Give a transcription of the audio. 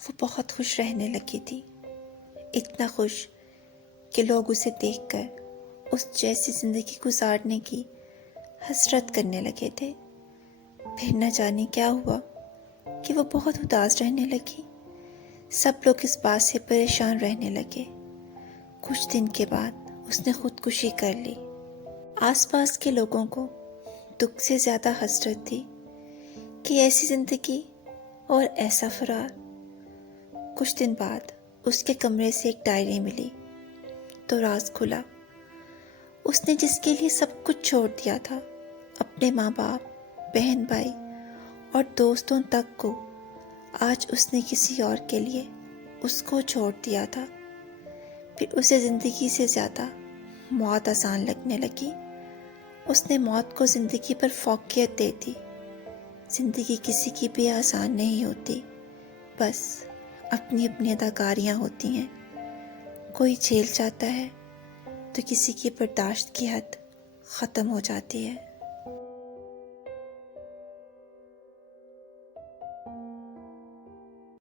وہ بہت خوش رہنے لگی تھی، اتنا خوش کہ لوگ اسے دیکھ کر اس جیسی زندگی گزارنے کی حسرت کرنے لگے تھے۔ پھر نہ جانے کیا ہوا کہ وہ بہت اداس رہنے لگی۔ سب لوگ اس بات سے پریشان رہنے لگے۔ کچھ دن کے بعد اس نے خودکشی کر لی۔ آس پاس کے لوگوں کو دکھ سے زیادہ حسرت تھی کہ ایسی زندگی اور ایسا فرار۔ کچھ دن بعد اس کے کمرے سے ایک ڈائری ملی تو راز کھلا۔ اس نے جس کے لیے سب کچھ چھوڑ دیا تھا، اپنے ماں باپ، بہن بھائی اور دوستوں تک کو، آج اس نے کسی اور کے لیے اس کو چھوڑ دیا تھا۔ پھر اسے زندگی سے زیادہ موت آسان لگنے لگی۔ اس نے موت کو زندگی پر فوقیت دے دی۔ زندگی کسی کی بھی آسان نہیں ہوتی، بس اپنی اپنی اداکاریاں ہوتی ہیں۔ کوئی جیل جاتا ہے تو کسی کی برداشت کی حد ختم ہو جاتی ہے۔